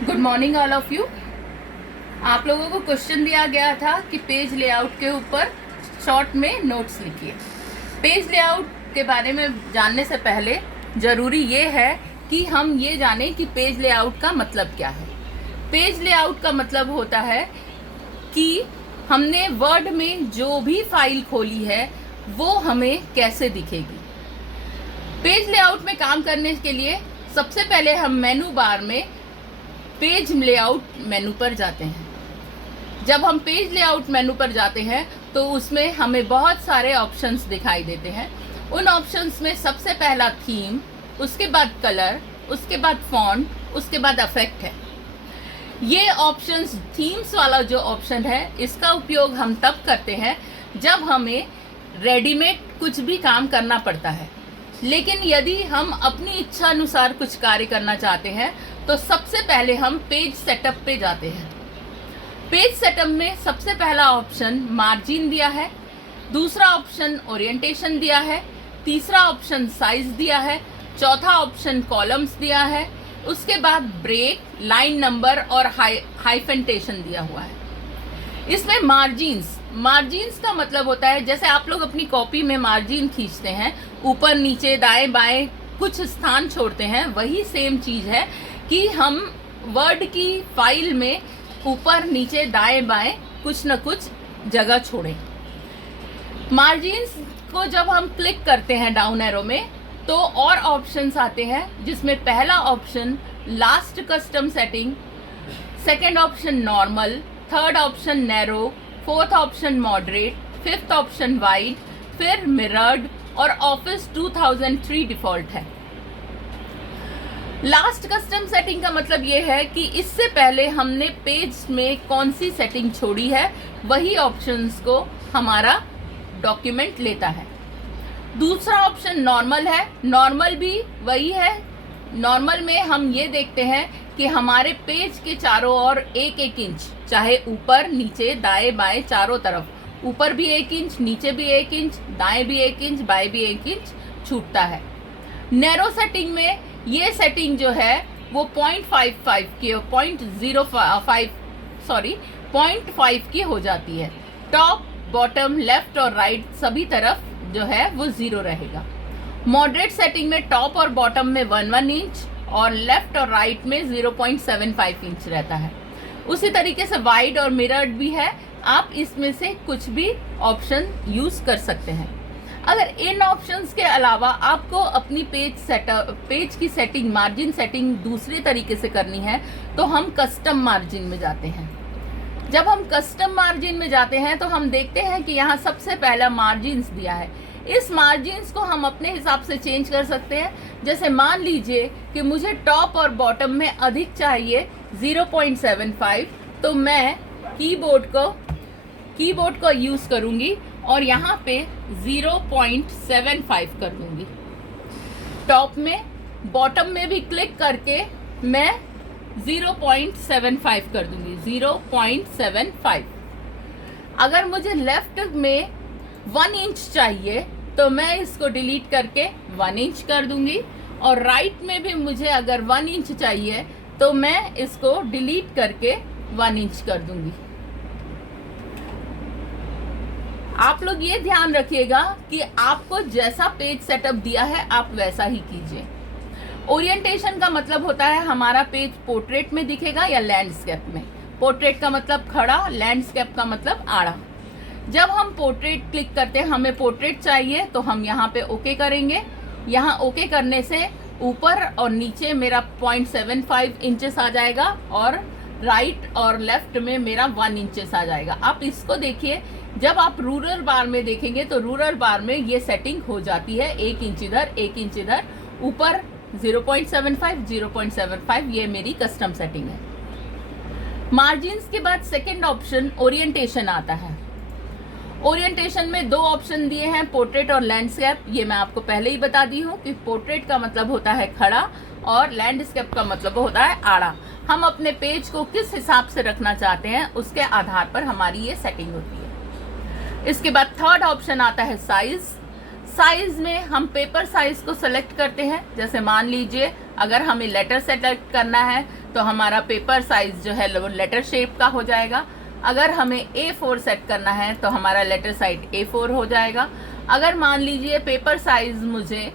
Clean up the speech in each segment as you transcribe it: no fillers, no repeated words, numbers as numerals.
Good morning all of you. आप लोगों को क्वेश्चन दिया गया था कि पेज लेआउट के ऊपर शॉर्ट में नोट्स लिखिए। पेज लेआउट के बारे में जानने से पहले ज़रूरी ये है कि हम ये जानें कि पेज लेआउट का मतलब क्या है। पेज लेआउट का मतलब होता है कि हमने वर्ड में जो भी फाइल खोली है वो हमें कैसे दिखेगी। पेज लेआउट में काम करने के लिए सबसे पहले हम मेनू बार में पेज लेआउट मेनू पर जाते हैं। जब हम पेज लेआउट मेनू पर जाते हैं तो उसमें हमें बहुत सारे ऑप्शंस दिखाई देते हैं। उन ऑप्शंस में सबसे पहला थीम, उसके बाद कलर, उसके बाद फॉन्ट, उसके बाद इफेक्ट है। ये ऑप्शंस, थीम्स वाला जो ऑप्शन है, इसका उपयोग हम तब करते हैं जब हमें रेडीमेड कुछ भी काम करना पड़ता है। लेकिन यदि हम अपनी इच्छा अनुसार कुछ कार्य करना चाहते हैं तो सबसे पहले हम पेज सेटअप पे जाते हैं। पेज सेटअप में सबसे पहला ऑप्शन मार्जिन दिया है, दूसरा ऑप्शन ओरिएंटेशन दिया है, तीसरा ऑप्शन साइज दिया है, चौथा ऑप्शन कॉलम्स दिया है, उसके बाद ब्रेक, लाइन नंबर और हाइफेंटेशन दिया हुआ है। इसमें मार्जिन्स का मतलब होता है, जैसे आप लोग अपनी कॉपी में मार्जिन खींचते हैं, ऊपर नीचे दाएं बाएं कुछ स्थान छोड़ते हैं, वही सेम चीज़ है कि हम वर्ड की फाइल में ऊपर नीचे दाएं बाएं कुछ न कुछ जगह छोड़ें। मार्जिन्स को जब हम क्लिक करते हैं डाउन एरो में तो और ऑप्शंस आते हैं, जिसमें पहला option last custom setting, second option normal, third option narrow, fourth option moderate, fifth option wide, फिर मिरर्ड और ऑफिस 2003 डिफॉल्ट है। लास्ट कस्टम सेटिंग का मतलब ये है कि इससे पहले हमने पेज में कौन सी सेटिंग छोड़ी है वही ऑप्शंस को हमारा डॉक्यूमेंट लेता है। दूसरा ऑप्शन नॉर्मल है, नॉर्मल भी वही है। नॉर्मल में हम ये देखते हैं कि हमारे पेज के चारों ओर एक एक इंच, चाहे ऊपर नीचे दाएं बाएं चारों तरफ, ऊपर भी 1 इंच, नीचे भी 1 इंच, दाएं भी 1 इंच, बाएं भी 1 इंच छूटता है। नैरो सेटिंग में ये सेटिंग जो है वो 0.55 की, 0.5 की हो जाती है। टॉप, बॉटम, लेफ्ट और राइट सभी तरफ जो है वो 0 रहेगा। मॉडरेट सेटिंग में टॉप और बॉटम में 1 इंच और लेफ्ट और राइट में 0.75 इंच रहता है। उसी तरीके से वाइड और मिरर्ड भी है, आप इसमें से कुछ भी ऑप्शन यूज कर सकते हैं। अगर इन ऑप्शंस के अलावा आपको अपनी पेज की सेटिंग, मार्जिन सेटिंग दूसरे तरीके से करनी है तो हम कस्टम मार्जिन में जाते हैं। जब हम कस्टम मार्जिन में जाते हैं तो हम देखते हैं कि यहाँ सबसे पहला मार्जिन्स दिया है। इस मार्जिन्स को हम अपने हिसाब से चेंज कर सकते हैं। जैसे मान लीजिए कि मुझे टॉप और बॉटम में अधिक चाहिए 0.75, तो मैं कीबोर्ड को यूज करूंगी और यहाँ पे 0.75 कर दूंगी। टॉप में, बॉटम में भी क्लिक करके मैं 0.75 कर दूंगी, 0.75। अगर मुझे लेफ्ट में 1 इंच चाहिए तो मैं इसको डिलीट करके 1 इंच कर दूंगी, और राइट में भी मुझे अगर 1 इंच चाहिए तो मैं इसको डिलीट करके 1 इंच कर दूंगी। आप लोग ये ध्यान रखिएगा कि आपको जैसा पेज सेटअप दिया है आप वैसा ही कीजिए। ओरिएंटेशन का मतलब होता है हमारा पेज पोर्ट्रेट में दिखेगा या लैंडस्केप में। पोर्ट्रेट का मतलब खड़ा, लैंडस्केप का मतलब आड़ा। जब हम पोर्ट्रेट क्लिक करते हैं, हमें पोर्ट्रेट चाहिए तो हम यहाँ पे ओके करेंगे। यहाँ ओके करने से ऊपर और नीचे मेरा 0.75 इंचेस आ जाएगा और राइट और लेफ्ट में मेरा 1 इंचेस आ जाएगा। आप इसको देखिए, जब आप रूरल बार में देखेंगे तो रूरल बार में ये सेटिंग हो जाती है, 1 इंच इधर 1 इंच इधर, ऊपर 0.75 ये मेरी कस्टम सेटिंग है। मार्जिन्स के बाद सेकंड ऑप्शन ओरिएंटेशन आता है। ओरिएंटेशन में 2 ऑप्शन दिए हैं, पोर्ट्रेट और लैंडस्केप। ये मैं आपको पहले ही बता दी हूँ कि पोर्ट्रेट का मतलब होता है खड़ा और लैंडस्केप का मतलब होता है आड़ा। हम अपने पेज को किस हिसाब से रखना चाहते हैं उसके आधार पर हमारी ये सेटिंग होती है। इसके बाद थर्ड ऑप्शन आता है साइज। साइज में हम पेपर साइज को सेलेक्ट करते हैं। जैसे मान लीजिए अगर हमें लेटर सेलेक्ट करना है तो हमारा पेपर साइज जो है वो लेटर शेप का हो जाएगा। अगर हमें A4 सेट करना है तो हमारा लेटर साइज A4 हो जाएगा। अगर मान लीजिए पेपर साइज मुझे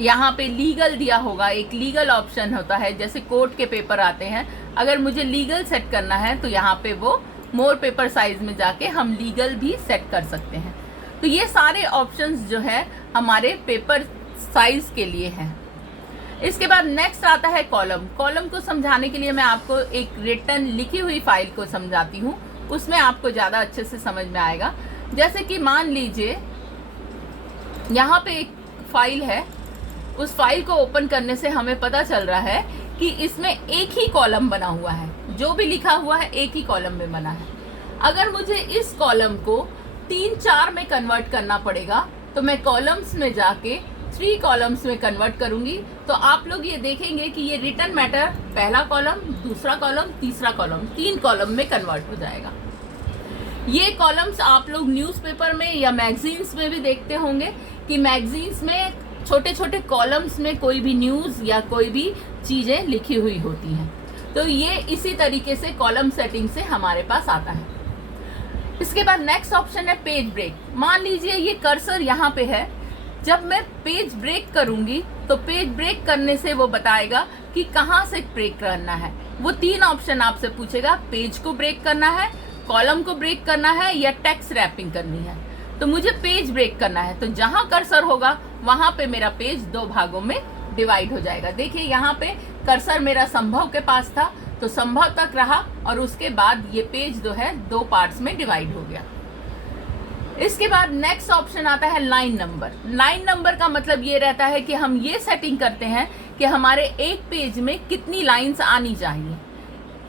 यहाँ पे लीगल दिया होगा, एक लीगल ऑप्शन होता है, जैसे कोर्ट के पेपर आते हैं, अगर मुझे लीगल सेट करना है तो यहाँ पे वो मोर पेपर साइज में जाके हम लीगल भी सेट कर सकते हैं। तो ये सारे ऑप्शंस जो है हमारे पेपर साइज के लिए हैं। इसके बाद नेक्स्ट आता है कॉलम। कॉलम को समझाने के लिए मैं आपको एक रिटन लिखी हुई फाइल को समझाती हूँ, उसमें आपको ज़्यादा अच्छे से समझ में आएगा। जैसे कि मान लीजिए यहाँ पे एक फाइल है, उस फाइल को ओपन करने से हमें पता चल रहा है कि इसमें एक ही कॉलम बना हुआ है, जो भी लिखा हुआ है एक ही कॉलम में बना है। अगर मुझे इस कॉलम को 3-4 में कन्वर्ट करना पड़ेगा तो मैं कॉलम्स में जाके 3 कॉलम्स में कन्वर्ट करूंगी। तो आप लोग ये देखेंगे कि ये रिटन मैटर पहला कॉलम, दूसरा कॉलम, तीसरा कॉलम, 3 कॉलम में कन्वर्ट हो जाएगा। ये कॉलम्स आप लोग न्यूज़पेपर में या मैगजीन्स में भी देखते होंगे कि मैगजीन्स में छोटे छोटे कॉलम्स में कोई भी न्यूज़ या कोई भी चीज़ें लिखी हुई होती हैं। तो ये इसी तरीके से कॉलम सेटिंग से हमारे पास आता है। इसके बाद नेक्स्ट ऑप्शन है पेज ब्रेक। मान लीजिए ये कर्सर यहाँ पे है, जब मैं पेज ब्रेक करूंगी तो पेज ब्रेक करने से वो बताएगा कि कहाँ से ब्रेक करना है। वो 3 ऑप्शन आपसे पूछेगा, पेज को ब्रेक करना है, कॉलम को ब्रेक करना है या टेक्स्ट रैपिंग करनी है। तो मुझे पेज ब्रेक करना है, तो जहाँ कर्सर होगा वहाँ पे मेरा पेज 2 भागों में डिवाइड हो जाएगा। देखिए यहाँ पे कर्सर मेरा संभव के पास था तो संभव तक रहा और उसके बाद ये पेज जो है 2 पार्ट्स में डिवाइड हो गया। इसके बाद नेक्स्ट ऑप्शन आता है लाइन नंबर। लाइन नंबर का मतलब ये रहता है कि हम ये सेटिंग करते हैं कि हमारे एक पेज में कितनी लाइंस आनी चाहिए।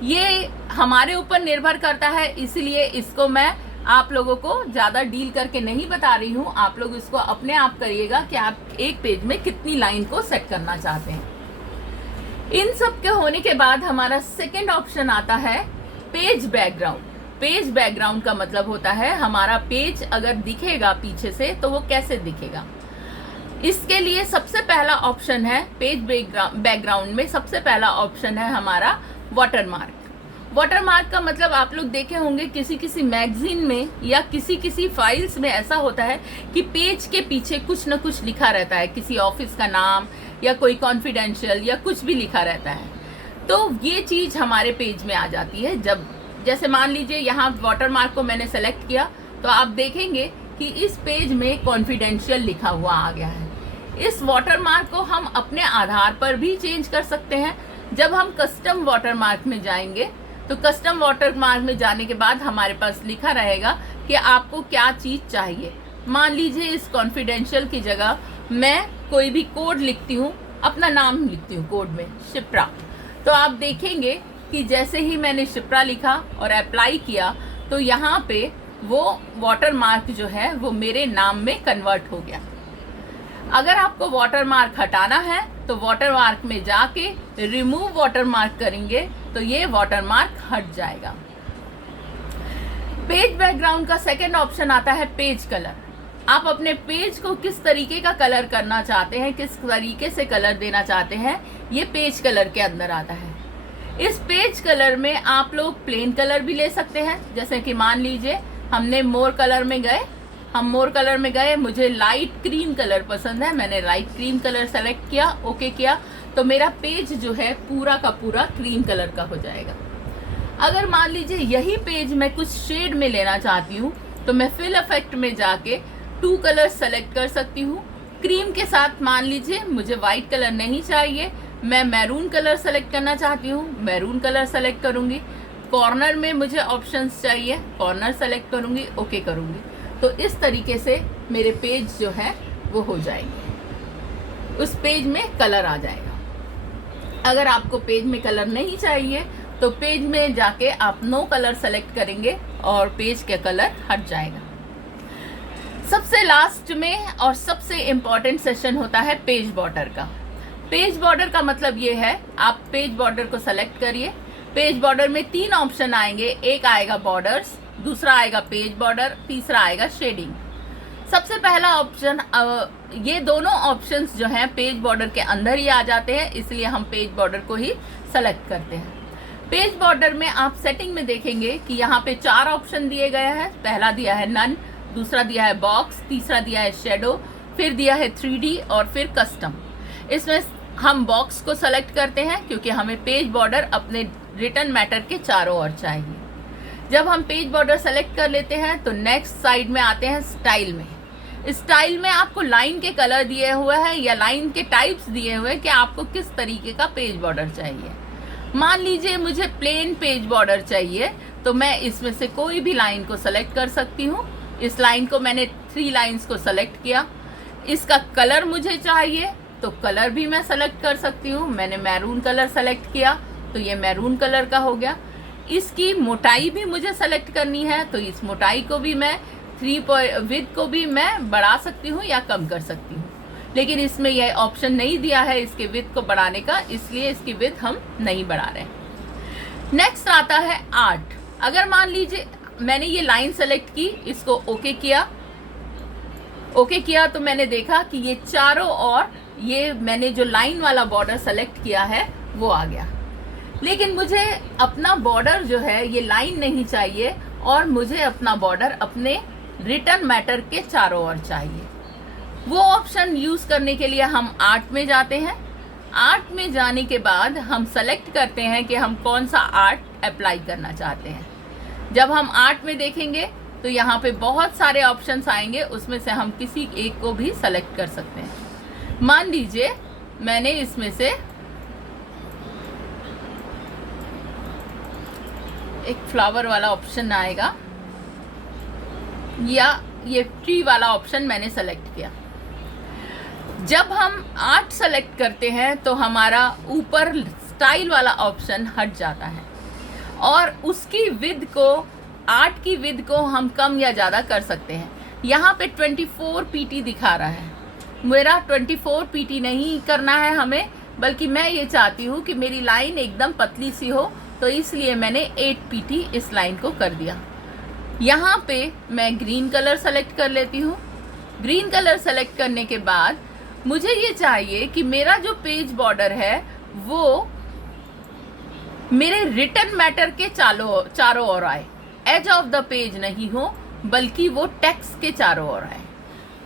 ये हमारे ऊपर निर्भर करता है, इसलिए इसको मैं आप लोगों को ज़्यादा डील करके नहीं बता रही हूँ। आप लोग इसको अपने आप करिएगा कि आप एक पेज में कितनी लाइन को सेट करना चाहते हैं। इन सब के होने के बाद हमारा सेकंड ऑप्शन आता है पेज बैकग्राउंड। पेज बैकग्राउंड का मतलब होता है हमारा पेज अगर दिखेगा पीछे से तो वो कैसे दिखेगा। इसके लिए सबसे पहला ऑप्शन है पेज बैकग्राउंड में सबसे पहला ऑप्शन है हमारा वाटरमार्क। वाटरमार्क का मतलब आप लोग देखे होंगे किसी मैगजीन में या किसी फाइल्स में ऐसा होता है कि पेज के पीछे कुछ न कुछ लिखा रहता है, किसी ऑफिस का नाम या कोई कॉन्फिडेंशियल या कुछ भी लिखा रहता है। तो ये चीज़ हमारे पेज में आ जाती है। जब जैसे मान लीजिए यहाँ वाटरमार्क को मैंने सेलेक्ट किया तो आप देखेंगे कि इस पेज में कॉन्फिडेंशियल लिखा हुआ आ गया है। इस वाटरमार्क को हम अपने आधार पर भी चेंज कर सकते हैं। जब हम कस्टम वाटरमार्क में जाएंगे तो कस्टम वाटरमार्क में जाने के बाद हमारे पास लिखा रहेगा कि आपको क्या चीज़ चाहिए। मान लीजिए इस कॉन्फिडेंशियल की जगह मैं कोई भी कोड लिखती हूँ, अपना नाम लिखती हूँ कोड में शिप्रा। तो आप देखेंगे कि जैसे ही मैंने शिप्रा लिखा और अप्लाई किया तो यहाँ पे वो वाटरमार्क जो है वो मेरे नाम में कन्वर्ट हो गया। अगर आपको वाटरमार्क हटाना है तो वाटरमार्क में जाके रिमूव वाटरमार्क करेंगे तो ये वाटरमार्क हट जाएगा। पेज बैकग्राउंड का सेकंड ऑप्शन आता है पेज कलर। आप अपने पेज को किस तरीके का कलर करना चाहते हैं, किस तरीके से कलर देना चाहते हैं, ये पेज कलर के अंदर आता है। इस पेज कलर में आप लोग प्लेन कलर भी ले सकते हैं। जैसे कि मान लीजिए हमने मोर कलर में गए, मुझे लाइट क्रीम कलर पसंद है, मैंने लाइट क्रीम कलर सेलेक्ट किया, ओके किया, तो मेरा पेज जो है पूरा का पूरा क्रीम कलर का हो जाएगा। अगर मान लीजिए यही पेज मैं कुछ शेड में लेना चाहती हूँ तो मैं फिल इफेक्ट में जाके 2 कलर सेलेक्ट कर सकती हूँ। क्रीम के साथ मान लीजिए मुझे वाइट कलर नहीं चाहिए, मैं मैरून कलर सेलेक्ट करना चाहती हूँ, मैरून कलर सेलेक्ट करूँगी। कॉर्नर में मुझे ऑप्शंस चाहिए, कॉर्नर सेलेक्ट करूँगी, ओके करूँगी। तो इस तरीके से मेरे पेज जो है वो हो जाएंगे, उस पेज में कलर आ जाएगा। अगर आपको पेज में कलर नहीं चाहिए तो पेज में जाके आप नो कलर सेलेक्ट करेंगे और पेज का कलर हट जाएगा। सबसे लास्ट में और सबसे इम्पॉर्टेंट सेशन होता है पेज बॉर्डर का। पेज बॉर्डर का मतलब ये है, आप पेज बॉर्डर को सेलेक्ट करिए। पेज बॉर्डर में 3 ऑप्शन आएंगे, एक आएगा बॉर्डर्स, दूसरा आएगा पेज बॉर्डर, तीसरा आएगा शेडिंग। सबसे पहला ऑप्शन, ये दोनों ऑप्शंस जो हैं पेज बॉर्डर के अंदर ही आ जाते हैं, इसलिए हम पेज बॉर्डर को ही सेलेक्ट करते हैं। पेज बॉर्डर में आप सेटिंग में देखेंगे कि यहाँ पे 4 ऑप्शन दिए गए हैं। पहला दिया है नन, दूसरा दिया है बॉक्स, तीसरा दिया है शेडो, फिर दिया है 3D और फिर कस्टम। इसमें हम बॉक्स को सेलेक्ट करते हैं क्योंकि हमें पेज बॉर्डर अपने रिटर्न मैटर के चारों ओर चाहिए। जब हम पेज बॉर्डर सेलेक्ट कर लेते हैं तो नेक्स्ट साइड में आते हैं स्टाइल में। स्टाइल में आपको लाइन के कलर दिए हुए हैं या लाइन के टाइप्स दिए हुए हैं कि आपको किस तरीके का पेज बॉर्डर चाहिए। मान लीजिए मुझे प्लेन पेज बॉर्डर चाहिए तो मैं इसमें से कोई भी लाइन को सेलेक्ट कर सकती हूँ। इस लाइन को मैंने 3 लाइंस को सेलेक्ट किया। इसका कलर मुझे चाहिए तो कलर भी मैं सेलेक्ट कर सकती हूँ। मैंने मैरून कलर सेलेक्ट किया तो ये मैरून कलर का हो गया। इसकी मोटाई भी मुझे सेलेक्ट करनी है तो इस मोटाई को भी मैं विड्थ को भी मैं बढ़ा सकती हूँ या कम कर सकती हूँ, लेकिन इसमें यह ऑप्शन नहीं दिया है इसके विड्थ को बढ़ाने का, इसलिए इसकी विड्थ हम नहीं बढ़ा रहे। नेक्स्ट आता है आर्ट। अगर मान लीजिए मैंने ये लाइन सेलेक्ट की, इसको ओके किया तो मैंने देखा कि ये चारों ओर ये मैंने जो लाइन वाला बॉर्डर सेलेक्ट किया है वो आ गया। लेकिन मुझे अपना बॉर्डर जो है ये लाइन नहीं चाहिए और मुझे अपना बॉर्डर अपने रिटर्न मैटर के चारों ओर चाहिए। वो ऑप्शन यूज करने के लिए हम आर्ट में जाते हैं। आर्ट में जाने के बाद हम सेलेक्ट करते हैं कि हम कौन सा आर्ट अप्लाई करना चाहते हैं। जब हम आर्ट में देखेंगे तो यहाँ पे बहुत सारे ऑप्शंस आएंगे, उसमें से हम किसी एक को भी सेलेक्ट कर सकते हैं। मान लीजिए मैंने इसमें से एक फ्लावर वाला ऑप्शन आएगा या ये ट्री वाला ऑप्शन मैंने सेलेक्ट किया। जब हम आर्ट सेलेक्ट करते हैं तो हमारा ऊपर स्टाइल वाला ऑप्शन हट जाता है और उसकी विड्थ को, आर्ट की विड्थ को हम कम या ज़्यादा कर सकते हैं। यहाँ पे 24 PT दिखा रहा है, मेरा 24 PT नहीं करना है हमें, बल्कि मैं ये चाहती हूँ कि मेरी लाइन एकदम पतली सी हो, तो इसलिए मैंने 8 PT इस लाइन को कर दिया। यहाँ पे मैं ग्रीन कलर सेलेक्ट कर लेती हूँ। ग्रीन कलर सेलेक्ट करने के बाद मुझे ये चाहिए कि मेरा जो पेज बॉर्डर है वो मेरे रिटर्न मैटर के चारों ओर आए, एज ऑफ द पेज नहीं हो, बल्कि वो टेक्स्ट के चारों ओर आए।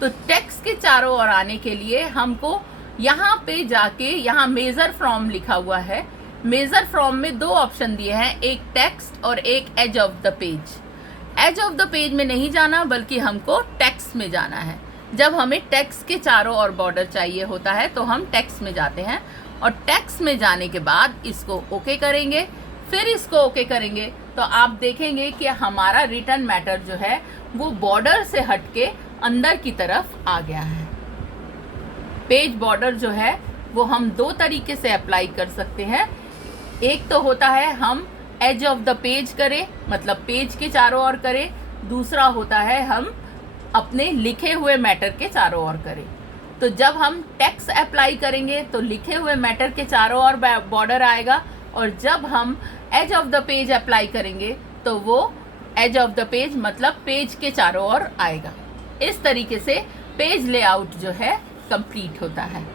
तो टेक्स्ट के चारों ओर आने के लिए हमको यहाँ पे जाके, यहाँ मेजर फ्रॉम लिखा हुआ है, मेजर फ्रॉम में 2 ऑप्शन दिए हैं, एक टेक्स्ट और एक edge of the page. Edge of the page में नहीं जाना बल्कि हमको टेक्स्ट में जाना है। जब हमें टेक्स्ट के चारों ओर बॉर्डर चाहिए होता है तो हम टेक्स्ट में जाते हैं और टेक्स्ट में जाने के बाद इसको ओके करेंगे। फिर इसको ओके करेंगे तो आप देखेंगे कि हमारा रिटर्न मैटर जो है वो बॉर्डर से हटके अंदर की तरफ आ गया है। पेज बॉर्डर जो है वो हम 2 तरीके से अप्लाई कर सकते हैं। एक तो होता है हम एज ऑफ द पेज करें, मतलब पेज के चारों ओर करें। दूसरा होता है हम अपने लिखे हुए मैटर के चारों ओर करें। तो जब हम टेक्स्ट अप्लाई करेंगे तो लिखे हुए मैटर के चारों ओर बॉर्डर आएगा, और जब हम edge of the page apply करेंगे तो वो एज ऑफ द पेज मतलब पेज के चारों ओर आएगा। इस तरीके से पेज लेआउट जो है कंप्लीट होता है।